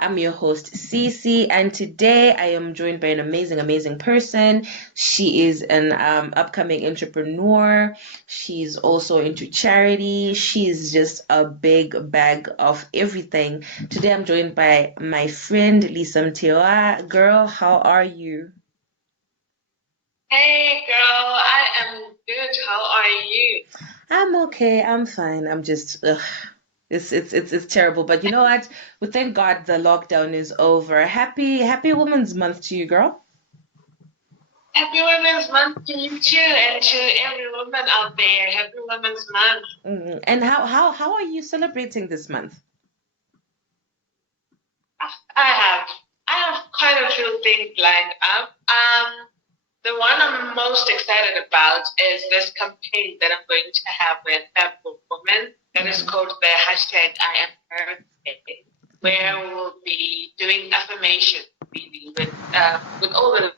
I'm your host, Cece, and today I am joined by an amazing person. She is an upcoming entrepreneur. She's also into charity. She's just a big bag of everything. Today I'm joined by my friend Lisa Mtewa. Girl, how are you? Hey girl, I am good. How are you? I'm okay. I'm fine. I'm just it's terrible, but you know what? We thank God the lockdown is over. Happy Women's Month to you, girl. Happy Women's Month to you too, and to every woman out there. Happy Women's Month. And how are you celebrating this month? I I have quite a few things lined up. The one I'm most excited about is this campaign that I'm going to have with Fab Women. That is called the hashtag I am her Day, where we'll be doing affirmation really with all the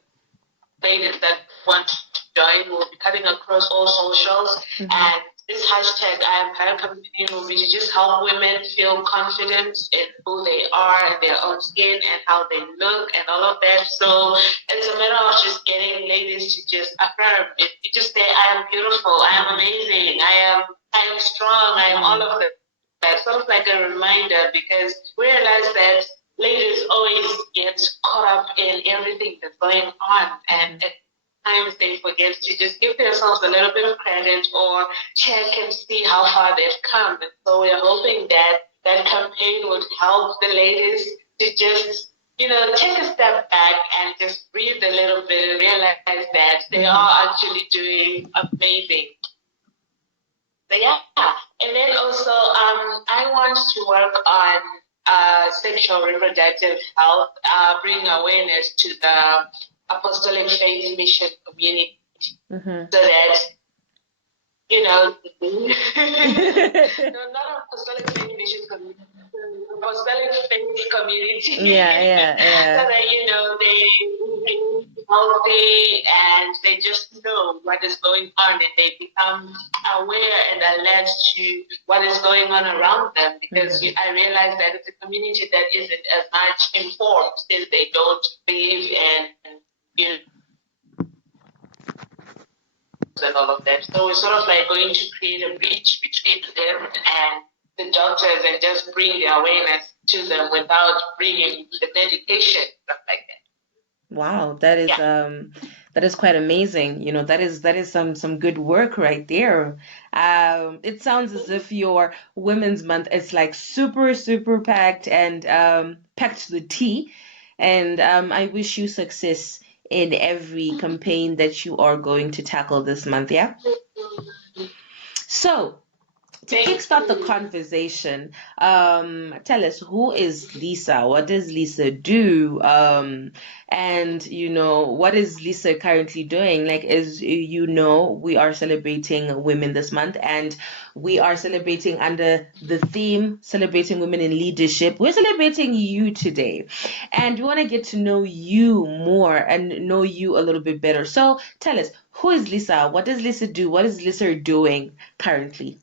ladies that want to join. We'll be cutting across all socials, and this hashtag I am her campaign will be to just help women feel confident in who they are and their own skin and how they look and all of that. So it's a matter of just getting ladies to just affirm it. You just say, I am beautiful, I am amazing, I am strong, I am all of that. That sort of like a reminder, because we realize that ladies always get caught up in everything that's going on, and at times they forget to just give themselves a little bit of credit or check and see how far they've come. And so we're hoping that that campaign would help the ladies to just, take a step back and just breathe a little bit and realize that they are actually doing amazing. So yeah, and then also I want to work on sexual reproductive health, bring awareness to the apostolic faith mission community, so that no, not apostolic faith mission community, apostolic faith community. Yeah. So that they healthy and they just know what is going on, and they become aware and alert to what is going on around them, because I realize that it's a community that isn't as much informed, since they don't believe in you know and all of that. So we're sort of like going to create a bridge between them and the doctors, and just bring the awareness to them without bringing the medication, stuff like that. Wow, that is quite amazing. That is some good work right there. It sounds as if your Women's Month is like super packed and packed to the T. And I wish you success in every campaign that you are going to tackle this month, yeah? So, to kickstart the conversation, tell us, who is Lisa? What does Lisa do? And what is Lisa currently doing? Like, as you know, we are celebrating women this month, and we are celebrating under the theme celebrating women in leadership. We're celebrating you today, and we want to get to know you more and know you a little bit better. So tell us, who is Lisa? What does Lisa do? What is Lisa doing currently?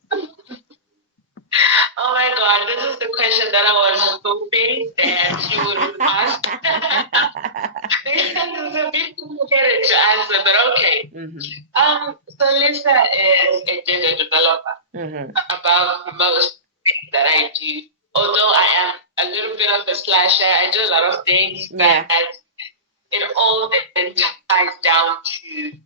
Oh my God, this is the question that I was hoping that you would ask. It's a bit complicated to answer, but okay. So Lisa is a data developer. About most things that I do, although I am a little bit of a slasher, I do a lot of things, Yeah. but it all then ties down to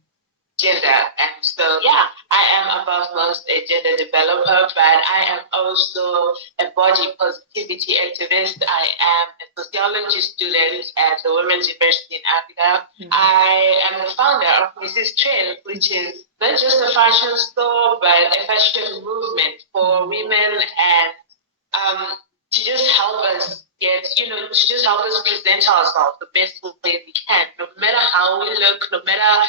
gender. And so, yeah, I am above most a gender developer, but I am also a body positivity activist. I am a sociology student at the Women's University in Africa. I am the founder of Mrs. Trend, which is not just a fashion store, but a fashion movement for women, and to just help us to just help us present ourselves the best way we can, no matter how we look, no matter,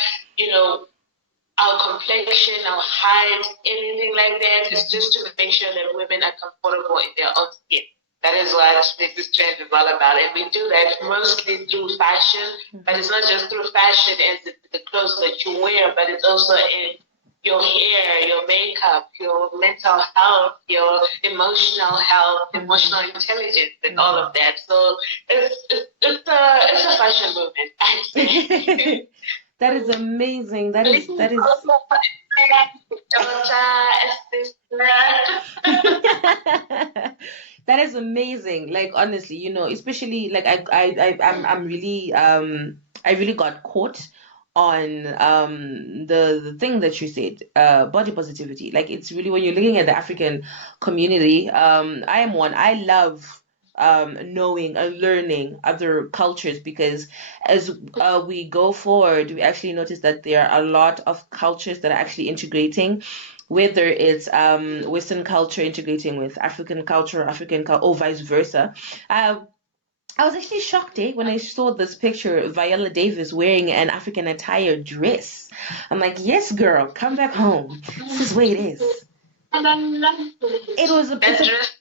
our complexion, our height, anything like that. It's just to make sure that women are comfortable in their own skin. That is what this trend is all about. And we do that mostly through fashion, but it's not just through fashion as the clothes that you wear, but it's also in your hair, your makeup, your mental health, your emotional health, emotional intelligence, and all of that. So it's a fashion movement, I'd say. That is amazing. That is that is amazing. Like honestly, you know, especially like I'm really I really got caught on the thing that you said, body positivity. Like it's really when you're looking at the African community, I am one. I love knowing and learning other cultures because as we go forward, we actually notice that there are a lot of cultures that are actually integrating, whether it's Western culture integrating with African culture, or vice versa. Uh, I was actually shocked when I saw this picture of Viola Davis wearing an African attire dress. I'm like, yes, girl, come back home. This is where it is. It was a, that it's a dress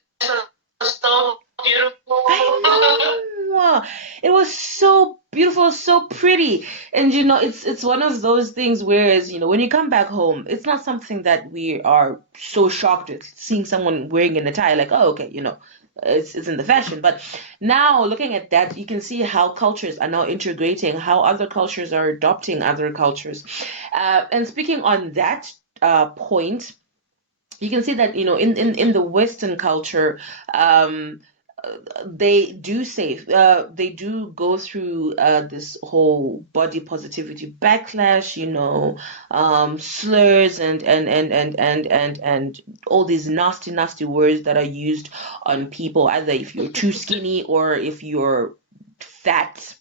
was so beautiful. I know. It was so beautiful, so pretty. And you know, it's one of those things whereas, you know, when you come back home, it's not something that we are so shocked at seeing someone wearing an attire like, oh, okay, you know, it's in the fashion. But now looking at that, you can see how cultures are now integrating, how other cultures are adopting other cultures. And speaking on that point, you can see that, you know, in the Western culture, um, they do go through this whole body positivity backlash, you know, slurs and all these nasty words that are used on people, either if you're too skinny or if you're fat.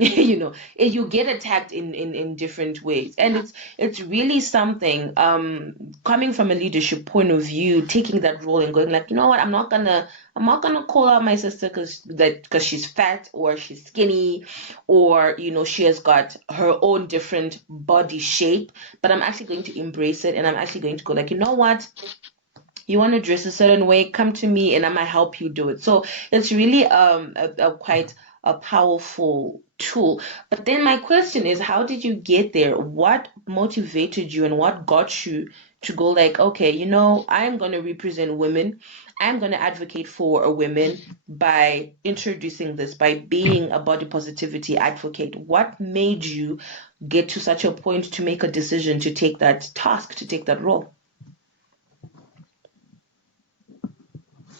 You know, you get attacked in different ways, and it's really something, coming from a leadership point of view, taking that role and going like, you know what, I'm not gonna call out my sister because she's fat or she's skinny, or you know she has got her own different body shape, but I'm actually going to embrace it, and I'm actually going to go like, you know what, you want to dress a certain way, come to me and I might help you do it. So it's really a quite a powerful tool. But then my question is, how did you get there? What motivated you and what got you to go like, okay, you know, I'm going to represent women. I'm going to advocate for a women by introducing this, by being a body positivity advocate. What made you get to such a point to make a decision to take that task, to take that role?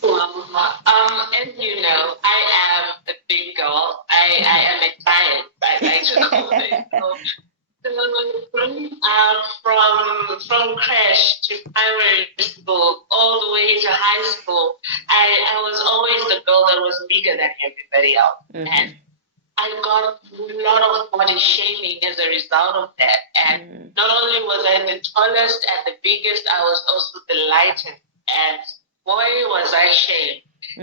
As you know, I am a big girl. I am a giant, I like to call it. From crash to primary school, all the way to high school, I was always the girl that was bigger than everybody else. And I got a lot of body shaming as a result of that. And not only was I the tallest and the biggest, I was also the lightest. And boy, was I shamed.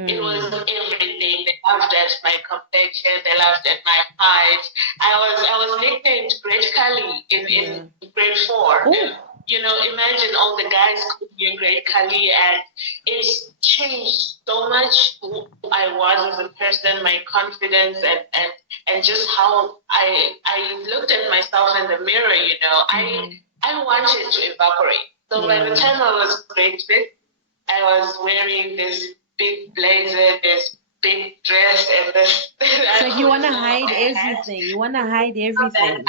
It was everything. They laughed at my complexion. They laughed at my height. I was nicknamed Great Kali in grade 4. And, you know, imagine all the guys could be in Great Kali, and it's changed so much who I was as a person, my confidence, and just how I looked at myself in the mirror. You know, I wanted to evaporate. So by the time I was grade 5, I was wearing this big blazer, this big dress, and this. So you want to hide everything. You want to hide everything.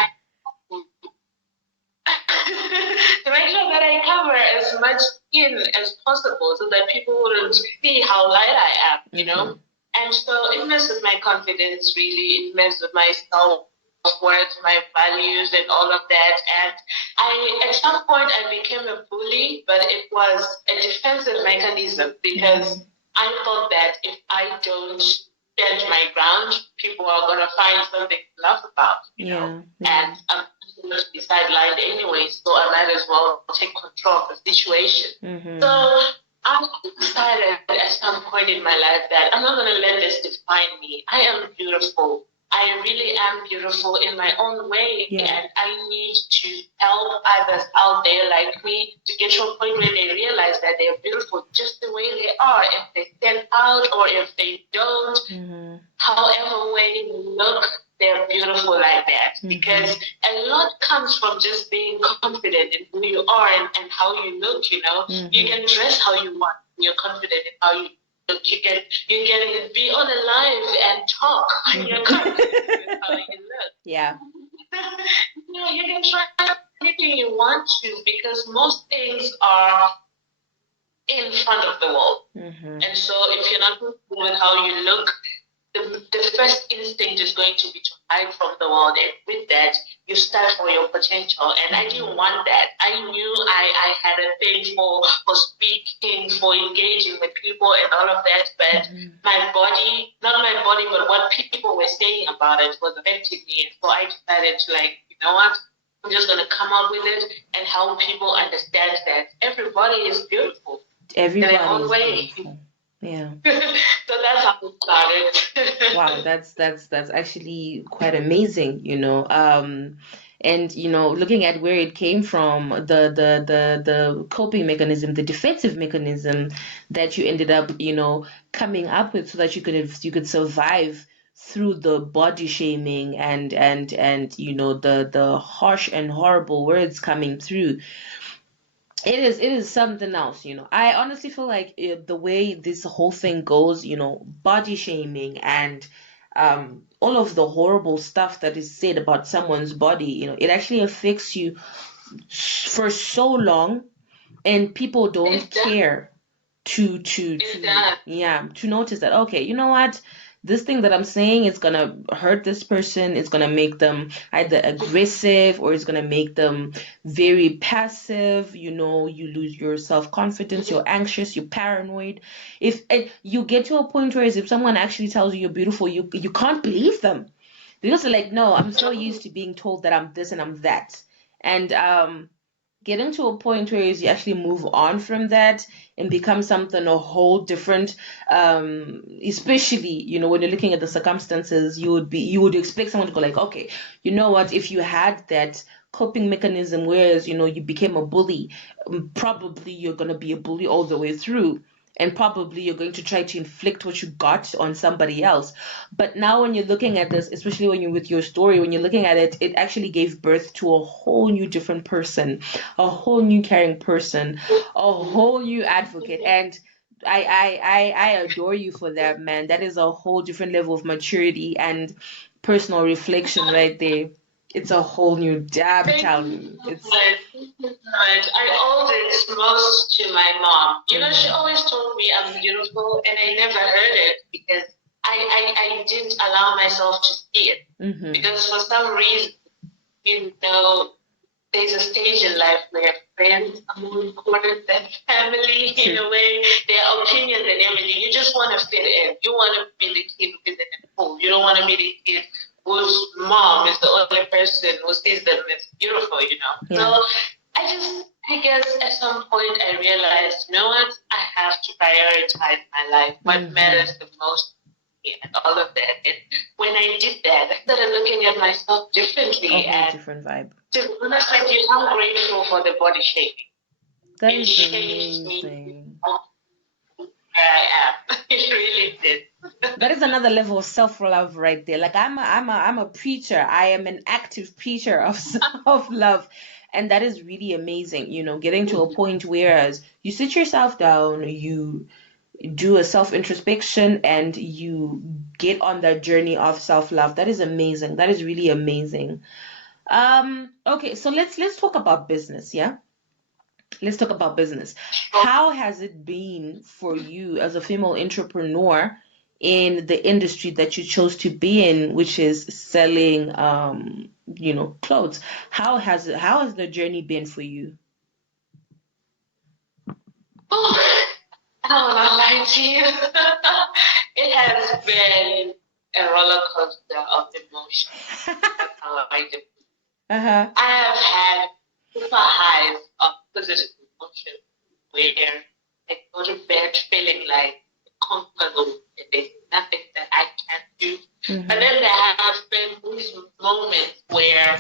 To make sure that I cover as much skin as possible so that people wouldn't see how light I am, you know? And so it messed with my confidence, really. It messed with my self-worth, my values, and all of that. And at some point, I became a bully, but it was a defensive mechanism because I thought that if I don't stand my ground, people are going to find something to laugh about, you know? And I'm going to be sidelined anyway, so I might as well take control of the situation. So I decided at some point in my life that I'm not going to let this define me. I am beautiful. I really am beautiful in my own way, and I need to help others out there like me to get to a point where they realize that they're beautiful just the way they are. If they stand out or if they don't, however way they look, they're beautiful like that. Because a lot comes from just being confident in who you are and how you look, you can dress how you want. You're confident in how you look. You can be on a live and talk when you're confident with how you look. Yeah. You can try anything you want to, because most things are in front of the world. And so if you're not comfortable with how you look, the first instinct is going to be to hide from the world. And with that, you start for your potential. And I didn't want that. I knew I had a thing for speaking, for engaging with people and all of that. But my body, not my body, but what people were saying about it was affecting me. And so I decided to, like, you know what? I'm just going to come out with it and help people understand that everybody is beautiful. Everybody in their own way. Beautiful. Yeah. So that's how it started. Wow, that's actually quite amazing, and looking at where it came from, the coping mechanism, the defensive mechanism that you ended up, coming up with so that you could survive through the body shaming and the harsh and horrible words coming through. It is something else. I honestly feel like the way this whole thing goes, body shaming and all of the horrible stuff that is said about someone's body, it actually affects you for so long, and people don't care to notice that, okay, you know what, this thing that I'm saying is gonna hurt this person. It's gonna make them either aggressive, or it's gonna make them very passive. You lose your self-confidence, you're anxious, you're paranoid. If you get to a point where if someone actually tells you you're beautiful, you can't believe them, because they're like, no, I'm so used to being told that I'm this and I'm that. And getting to a point where you actually move on from that and become something a whole different, especially when you're looking at the circumstances, you would expect someone to go like, okay, you know what, if you had that coping mechanism, whereas you became a bully, probably you're going to be a bully all the way through, and probably you're going to try to inflict what you got on somebody else. But now when you're looking at this, especially when you're with your story, when you're looking at it, it actually gave birth to a whole new different person, a whole new caring person, a whole new advocate. And I adore you for that, man. That is a whole different level of maturity and personal reflection right there. It's a whole new dab town. It's right. I owe it most to my mom. She always told me I'm beautiful, and I never heard it because I didn't allow myself to see it. Because for some reason, there's a stage in life where friends are more important than family in a way. Their opinions and everything. You just want to fit in. You want to be the kid who is in the pool. You don't want to be the kid whose mom is the only person who sees them as beautiful, Yeah. So I guess at some point I realized, you know what? I have to prioritize my life. What matters the most and all of that. And when I did that, I started looking at myself differently. A different vibe. To be honest with you, I'm grateful for the body shaming. That it is changed amazing. me where I am. It really did. That is another level of self-love right there. Like I'm a preacher. I am an active preacher of self-love. And that is really amazing, getting to a point whereas you sit yourself down, you do a self-introspection, and you get on that journey of self-love. That is amazing. That is really amazing. Okay, so let's talk about business, yeah? Let's talk about business. How has it been for you as a female entrepreneur in the industry that you chose to be in, which is selling clothes? How has the journey been for you? Oh, I don't want to lie to you. It has been a roller coaster of emotions. That's how I do. Uh-huh. I have had super highs of positive emotions where I go to bed feeling like conquer the world. There's nothing that I can't do. But then there have been these moments where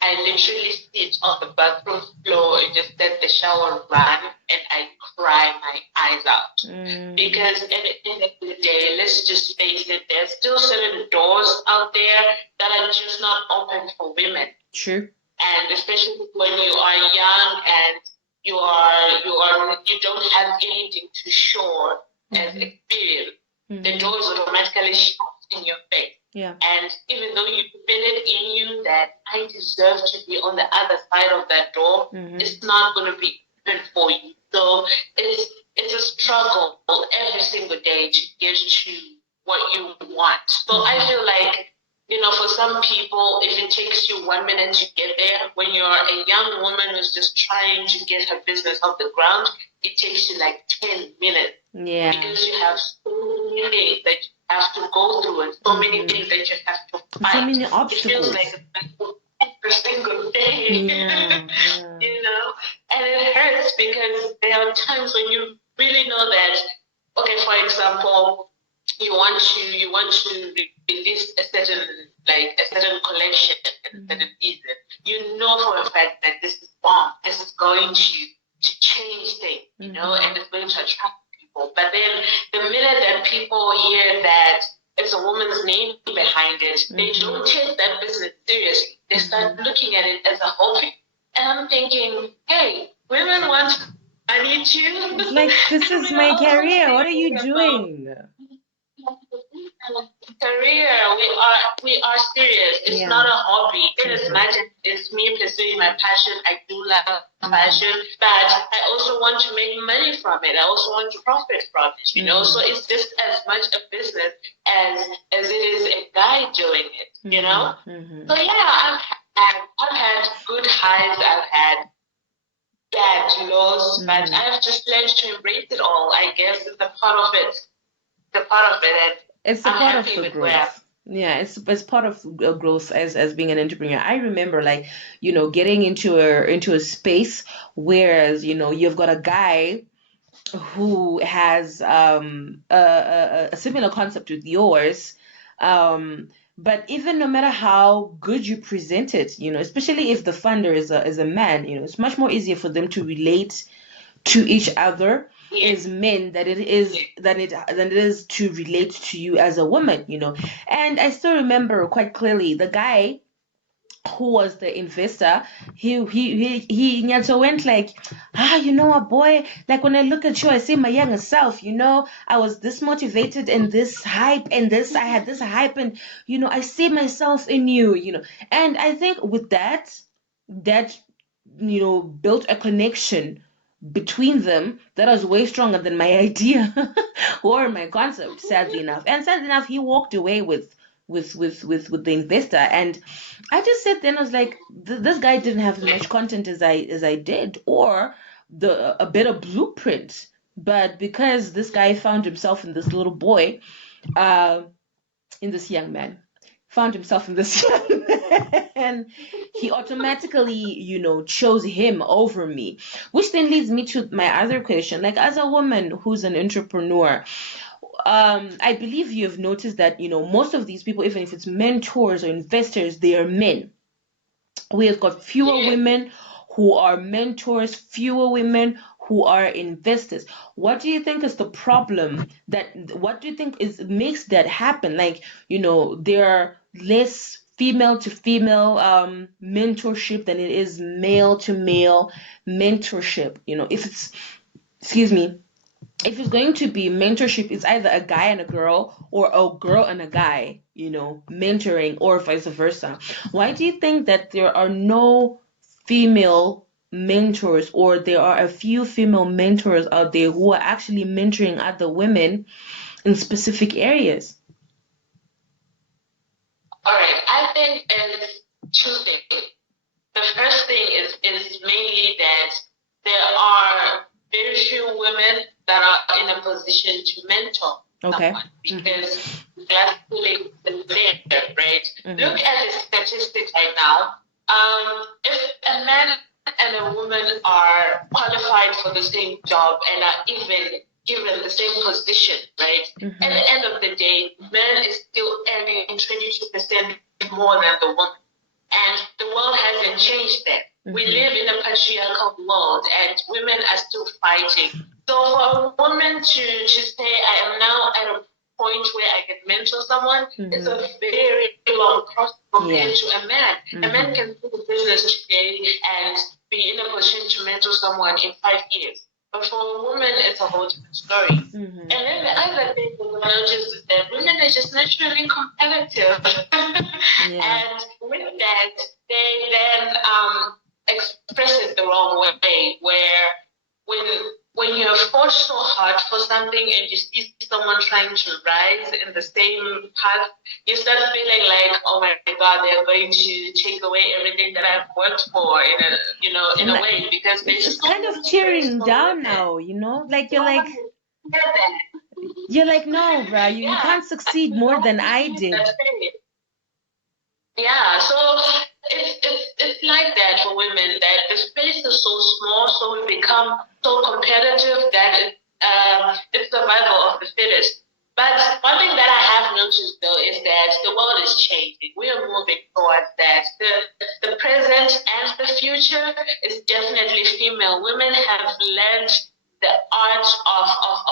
I literally sit on the bathroom floor and just let the shower run and I cry my eyes out. Because at the end of the day, let's just face it, there's still certain doors out there that are just not open for women. True. And especially when you are young and you don't have anything to show as experience, the door is automatically shut in your face. Yeah. And even though you feel it in you that I deserve to be on the other side of that door, it's not going to be open for you. So it's a struggle every single day to get to what you want. So I feel like, for some people, if it takes you 1 minute to get there, when you're a young woman who's just trying to get her business off the ground, it takes you like 10 minutes. Yeah. Because you have so many things that you have to go through and so many things that you have to fight. So many obstacles. It feels like every single day. Yeah. And it hurts because there are times when you really know that, okay, for example, you want to release a certain collection in a certain season. You know for a fact that this is bomb. This is going to change things, and it's going to attract people. But then the minute that people hear that there's a woman's name behind it, they don't take that business seriously. They start looking at it as a hobby. And I'm thinking, hey, women want money too. It's like, this is my career. What are you doing? Career, we are serious. It's not a hobby. In as much as it's me pursuing my passion, I do love passion, but I also want to make money from it. I also want to profit from it, So it's just as much a business as it is a guy doing it, So yeah, I've had good highs, I've had bad lows, but I've just learned to embrace it all. I guess it's a part of it. And it's a part of the growth. Yeah, it's part of growth as being an entrepreneur. I remember, getting into a space, whereas you've got a guy who has a similar concept with yours, but even no matter how good you present it, especially if the funder is a man, it's much more easier for them to relate to each other as men than it is to relate to you as a woman, And I still remember quite clearly the guy who was the investor. He went like, what, boy, like when I look at you, I see my younger self, I was this motivated and this hype and this, I had this hype and, I see myself in you, and I think with that built a connection between them that was way stronger than my idea or my concept, sadly enough. He walked away with the investor, and I just sat there and I was like, this guy didn't have as much content as I did, or a better blueprint, but because this guy found himself in this little boy, in this young man, found himself in this young man, he automatically, chose him over me, which then leads me to my other question. Like, as a woman who's an entrepreneur, I believe you've noticed that, most of these people, even if it's mentors or investors, they are men. We have got fewer women who are mentors, fewer women who are investors. What do you think is the problem? What do you think makes that happen? Like, there are less female to female mentorship than it is male to male mentorship. If it's going to be mentorship, it's either a guy and a girl or a girl and a guy, mentoring, or vice versa. Why do you think that there are no female mentors, or there are a few female mentors out there who are actually mentoring other women in specific areas? All right, I think it's two things. The first thing is mainly that there are very few women that are in a position to mentor someone, because that's really there, right? Look at the statistics right now. If a man and a woman are qualified for the same job and are even given the same position, right? At the end of the day, man is still earning 22% more than the woman. And the world hasn't changed that. We live in a patriarchal world, and women are still fighting. So for a woman to say, I am now at a point where I can mentor someone, it's a very long process compared Yeah. to a man. A man can do a business today and be in a position to mentor someone in 5 years. But for a woman, it's a whole different story. And then the other thing we notice is that women are just naturally competitive. Yeah. And with that, they then express it the wrong way, where when you have fought so hard for something and you see someone trying to rise in the same path, you start feeling like, oh my God, they're going to take away everything that I've worked for in a way, because it's just kind of tearing down now, like you're like no, bruh, you can't succeed more than I did. Yeah, so it's like that for women, that the space is so small, so we become so competitive that it's survival of the fittest. But one thing that I have noticed though is that the world is changing. We are moving towards that. The present and the future is definitely female. Women have learned the art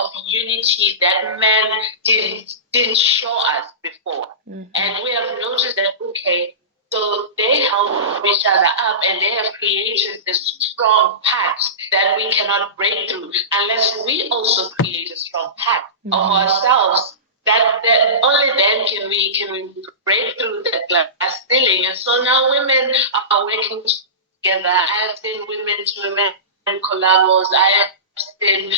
of unity that men didn't show us before. And we have noticed that, okay, so they help each other up and they have created this strong pact that we cannot break through unless we also create a strong pact of ourselves. That only then can we break through that glass ceiling. And so now women are working together. I have seen women to women collabos. I have seen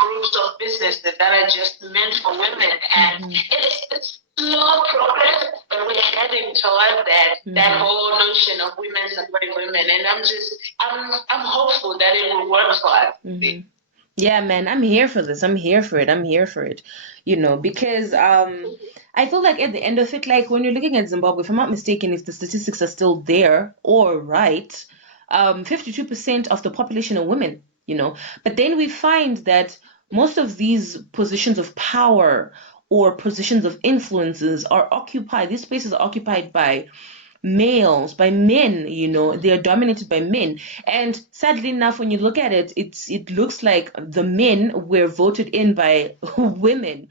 groups of businesses that are just meant for women, and it's slow progress, but we're heading toward that whole notion of women supporting women, and I'm hopeful that it will work for us. Yeah, man, I'm here for this. I'm here for it. Because I feel like at the end of it, like when you're looking at Zimbabwe, if I'm not mistaken, if the statistics are still there or right, 52% of the population are women, But then we find that most of these positions of power or positions of influences these spaces are occupied by males, by men, they are dominated by men. And sadly enough, when you look at it, it looks like the men were voted in by women.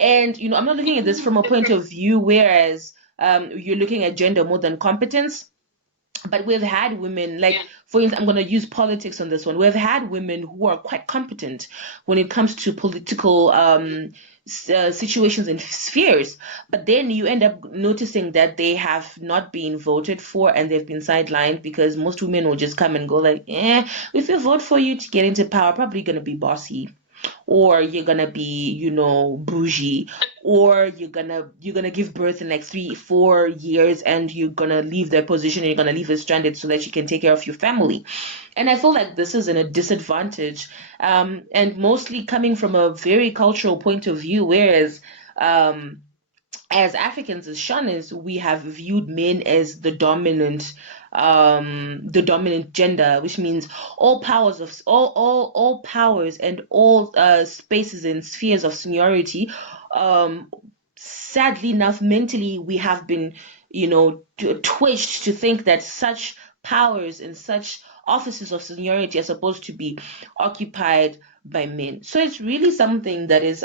And, I'm not looking at this from a point of view, whereas you're looking at gender more than competence. But we've had women, like, for instance, I'm going to use politics on this one. We've had women who are quite competent when it comes to political situations and spheres. But then you end up noticing that they have not been voted for and they've been sidelined, because most women will just come and go like, if we vote for you to get into power, probably going to be bossy, or you're gonna be, bougie, or you're gonna give birth in like 3-4 years and you're gonna leave that position and you're gonna leave it stranded so that you can take care of your family. And I feel like this is a disadvantage, and mostly coming from a very cultural point of view, whereas as Africans, as Shannons, we have viewed men as the dominant gender, which means all powers and all spaces and spheres of seniority. Sadly enough, mentally we have been, twitched to think that such powers and such offices of seniority are supposed to be occupied by men. So it's really something that is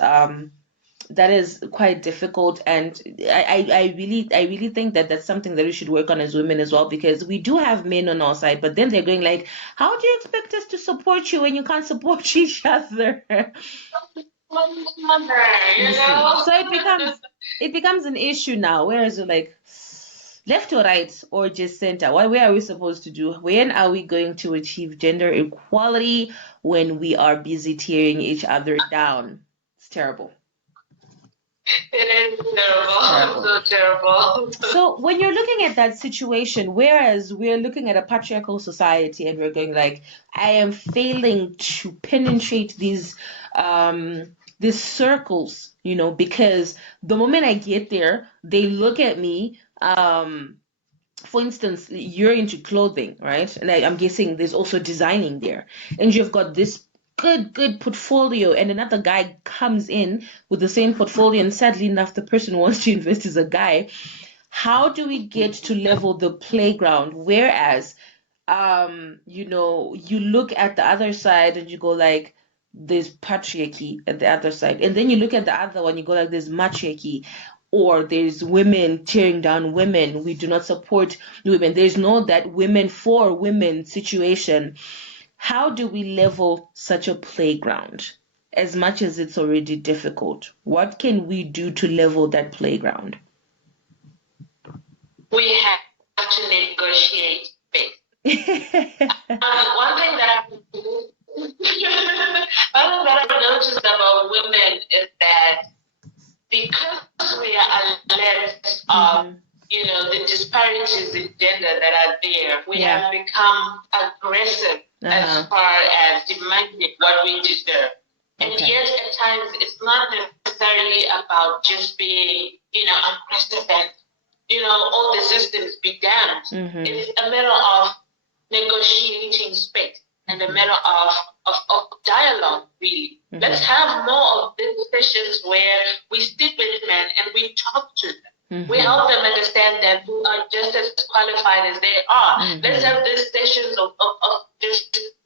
quite difficult, and I really think that that's something that we should work on as women as well, because we do have men on our side, but then they're going like, how do you expect us to support you when you can't support each other? So it becomes an issue now, whereas you're like, left or right or just center, where are we supposed to do? When are we going to achieve gender equality when we are busy tearing each other down? It's terrible. It is terrible. So terrible. So when you're looking at that situation, whereas we're looking at a patriarchal society and we're going like, I am failing to penetrate these circles, because the moment I get there, they look at me. For instance, you're into clothing, right? And I'm guessing there's also designing there, and you've got this good portfolio, and another guy comes in with the same portfolio, and sadly enough the person who wants to invest is a guy. How do we get to level the playground? Whereas you look at the other side and you go like, there's patriarchy at the other side, and then you look at the other one, you go like, there's matriarchy. or there's women tearing down women. We do not support women. There's no that women for women situation. How do we level such a playground? As much as it's already difficult, what can we do to level that playground? We have to negotiate space. One thing that I've noticed about women is that because we are alert of the disparities in gender that are there, we have become aggressive as far as demanding what we deserve. And yet, at times, it's not necessarily about just being, aggressive and, all the systems be damned. It's a matter of negotiating space and a matter of dialogue, really. Let's have more of these sessions where we sit with men and we talk to them. We help them understand that we are just as qualified as they are. Let's have these sessions of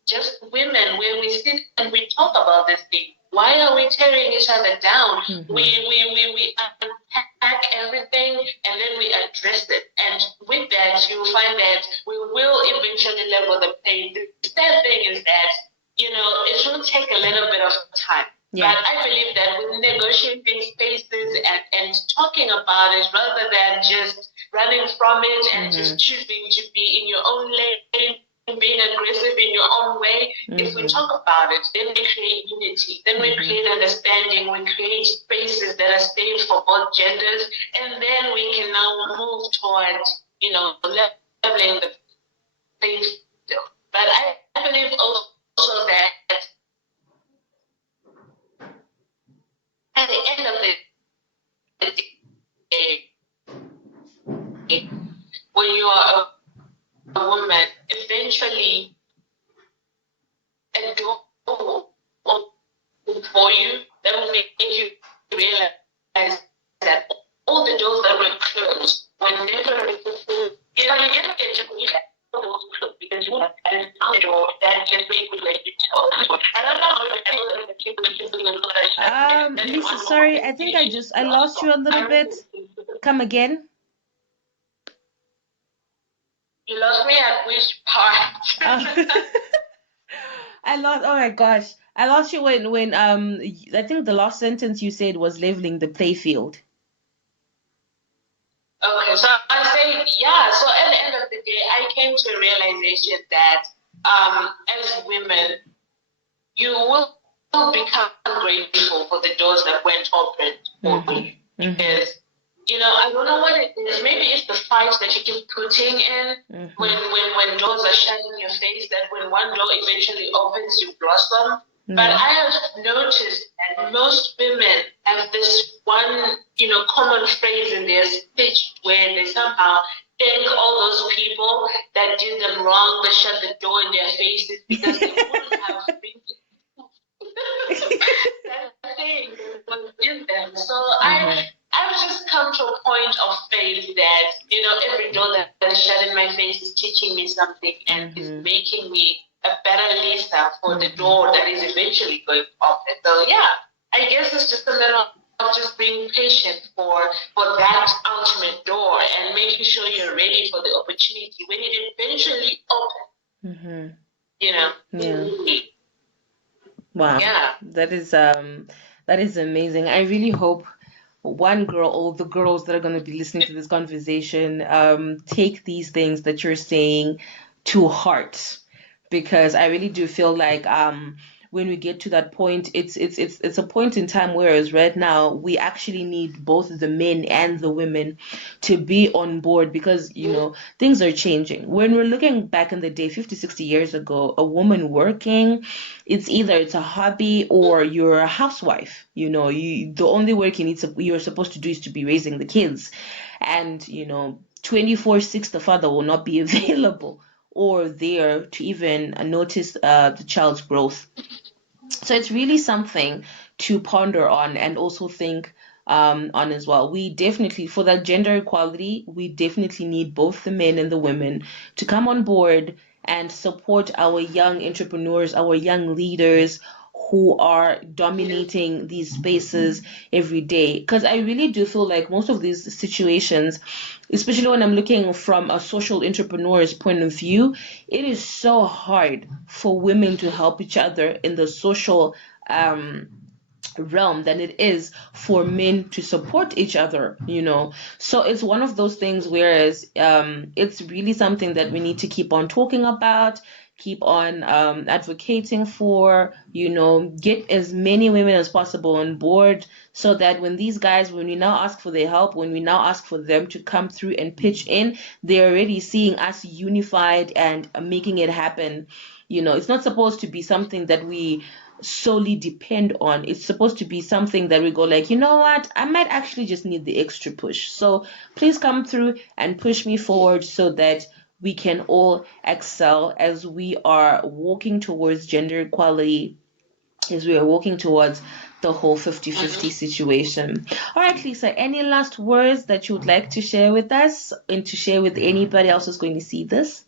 just women where we sit and we talk about this thing. Why are we tearing each other down? We unpack everything and then we address it. And with that, you'll find that we will eventually level the playing. The sad thing is that, it will take a little bit of time. Yeah. But I believe that with negotiating spaces and talking about it rather than just running from it and just choosing to be in your own lane, being aggressive in your own way, if we talk about it, then we create unity, then we create understanding, we create spaces that are safe for both genders, and then we can now move towards, leveling the playing field. But I believe also that at the end of the day, when you are a woman, eventually a door will open for you that will make you realize that all the doors that were closed were never you never get to read all those closed because you have a door that just made you let you tell. I don't know. Lisa, sorry, I think I lost you a little bit. Come again. You lost me at which part? Oh my gosh. I lost you when I think the last sentence you said was leveling the playfield. Okay, so I say, so at the end of the day, I came to a realization that as women, you will become grateful for the doors that went open for you. Because I don't know what it is. Maybe it's the fight that you keep putting in when doors are shut in your face, that when one door eventually opens, you blossom. But I have noticed that most women have this one, common phrase in their speech where they somehow thank all those people that did them wrong, that shut the door in their faces because they wouldn't have been that thing was in them. So I've just come to a point of faith that, every door that is shut in my face is teaching me something and is making me a better Lisa for the door that is eventually going to open. So I guess it's just a matter of just being patient for that ultimate door and making sure you're ready for the opportunity when it eventually opens. Yeah. Wow. Yeah. That is amazing. I really hope one girl or the girls that are going to be listening to this conversation take these things that you're saying to heart, because I really do feel like when we get to that point, it's a point in time, whereas right now we actually need both the men and the women to be on board, because things are changing. When we're looking back in the day, 50, 60 years ago, a woman working, it's either it's a hobby or you're a housewife. The only work you're supposed to do is to be raising the kids, and 24/6 the father will not be available or there to even notice the child's growth. So it's really something to ponder on and also think on as well. We definitely, for that gender equality, we definitely need both the men and the women to come on board and support our young entrepreneurs, our young leaders who are dominating these spaces every day. Because I really do feel like most of these situations, especially when I'm looking from a social entrepreneur's point of view, it is so hard for women to help each other in the social realm than it is for men to support each other, you know. So it's one of those things, whereas it's really something that we need to keep on talking about, keep on advocating for, you know, get as many women as possible on board, so that when these guys, when we now ask for their help, when we now ask for them to come through and pitch in, they're already seeing us unified and making it happen. You know, it's not supposed to be something that we solely depend on. It's supposed to be something that we go like, you know what, I might actually just need the extra push. So please come through and push me forward so that we can all excel as we are walking towards gender equality, as we are walking towards the whole 50-50 situation. All right, Lisa, any last words that you would like to share with us and to share with anybody else who's going to see this?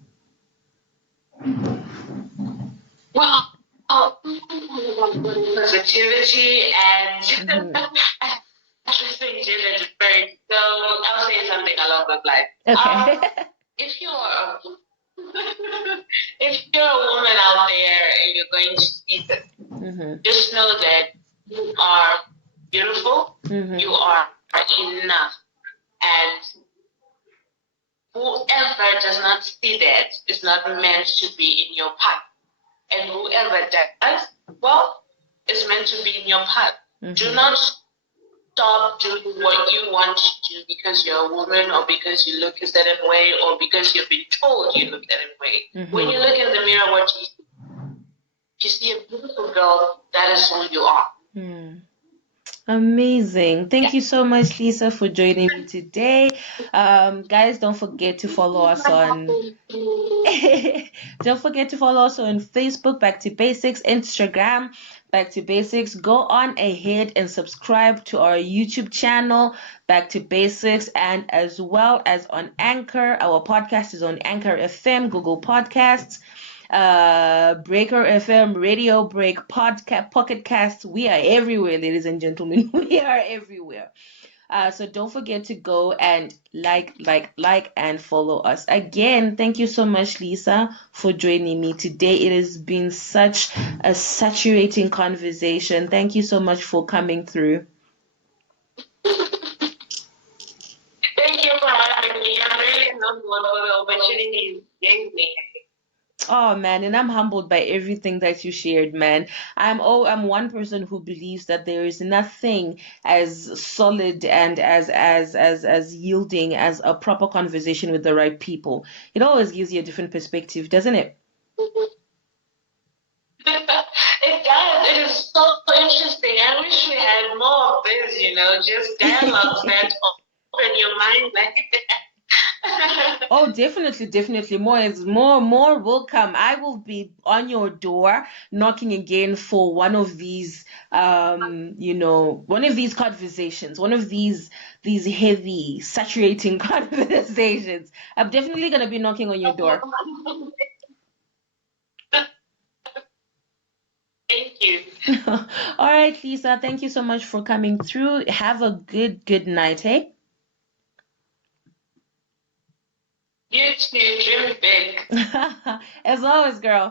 Well, positivity and everything gender different. So I'll say something along those lines. Okay. If you're a if you're a woman out there and you're going to see this, just know that you are beautiful, you are enough, and whoever does not see that is not meant to be in your path. And whoever does, well, is meant to be in your path. Do not stop doing what you want to do because you're a woman, or because you look a certain way, or because you've been told you look a certain way. When you look in the mirror, what you see a beautiful girl, that is who you are. Amazing. Thank you so much, Lisa, for joining me today. Guys, don't forget to follow us on don't forget to follow us on Facebook, Back to Basics, Instagram, Back to Basics. Go on ahead and subscribe to our YouTube channel, Back to Basics, and as well as on Anchor. Our podcast is on Anchor FM, Google Podcasts, Breaker FM, Radio Break, Podcast, Pocket Casts. We are everywhere, ladies and gentlemen. We are everywhere. So don't forget to go and like, and follow us. Again, thank you so much, Lisa, for joining me today. It has been such a saturating conversation. Thank you so much for coming through. Thank you for having me. I'm really humbled for the opportunity you gave me. Oh man, and I'm humbled by everything that you shared, man. I'm one person who believes that there is nothing as solid and as yielding as a proper conversation with the right people. It always gives you a different perspective, doesn't it? It does. It is so interesting. I wish we had more of this, just dialogues that open your mind like that. Oh, definitely. More will come. I will be on your door knocking again for one of these one of these conversations, one of these heavy, saturating conversations. I'm definitely gonna be knocking on your door. Thank you. All right, Lisa, thank you so much for coming through. Have a good night, hey? You too, dream big. As always, girl.